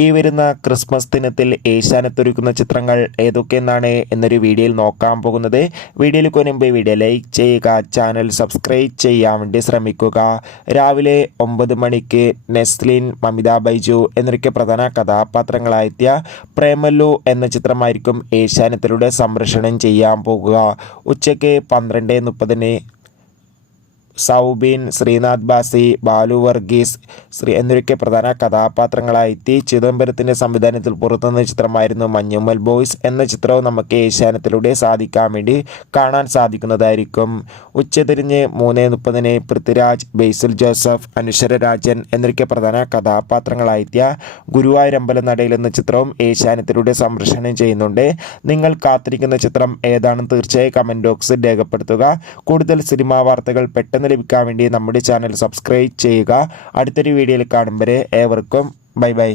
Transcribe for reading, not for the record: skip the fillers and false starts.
ഈ വരുന്ന ക്രിസ്മസ് ദിനത്തിൽ ഏഷ്യാനെറ്റ് ഒരുക്കുന്ന ചിത്രങ്ങൾ ഏതൊക്കെയെന്നാണ് എന്നൊരു വീഡിയോയിൽ നോക്കാൻ പോകുന്നത്. വീഡിയോയിൽ മുൻപ് വീഡിയോ ലൈക്ക് ചെയ്യുക, ചാനൽ സബ്സ്ക്രൈബ് ചെയ്യാൻ വേണ്ടി ശ്രമിക്കുക. രാവിലെ 9 മണിക്ക് നെസ്ലിൻ, മമിത ബൈജു എന്നൊക്കെ പ്രധാന കഥാപാത്രങ്ങളായെത്തിയ പ്രേമലു എന്ന ചിത്രമായിരിക്കും ഏഷ്യാനെറ്റിലൂടെ സംപ്രേഷണം ചെയ്യാൻ പോകുക. ഉച്ചയ്ക്ക് 12:30 സൗബിൻ, ശ്രീനാഥ് ബാസി, ബാലു വർഗീസ് എന്നൊക്കെ പ്രധാന കഥാപാത്രങ്ങളായെത്തി ചിദംബരത്തിൻ്റെ സംവിധാനത്തിൽ പുറത്തുവന്ന ചിത്രമായിരുന്നു മഞ്ഞുമ്മൽ ബോയ്സ് എന്ന ചിത്രവും നമുക്ക് ഏഷ്യാനെറ്റിലൂടെ കാണാൻ സാധിക്കുന്നതായിരിക്കും. ഉച്ചതിരിഞ്ഞ് 3:30 പൃഥ്വിരാജ്, ബേസിൽ ജോസഫ്, അനുശ്വര രാജൻ എന്നൊക്കെ പ്രധാന കഥാപാത്രങ്ങളായെത്തിയ ഗുരുവായൂരമ്പലം നടയിൽ എന്ന ചിത്രവും ഏഷ്യാനെറ്റിലൂടെ സംപ്രേഷണം ചെയ്യുന്നുണ്ട്. നിങ്ങൾ കാത്തിരിക്കുന്ന ചിത്രം ഏതാണെന്ന് തീർച്ചയായും കമൻറ്റ് ബോക്സിൽ രേഖപ്പെടുത്തുക. കൂടുതൽ സിനിമാ വാർത്തകൾ പെട്ടെന്ന് ലഭിക്കാൻ വേണ്ടി നമ്മുടെ ചാനൽ സബ്സ്ക്രൈബ് ചെയ്യുക. അടുത്തൊരു വീഡിയോയിൽ കാണും വരെ ഏവർക്കും ബൈ ബൈ.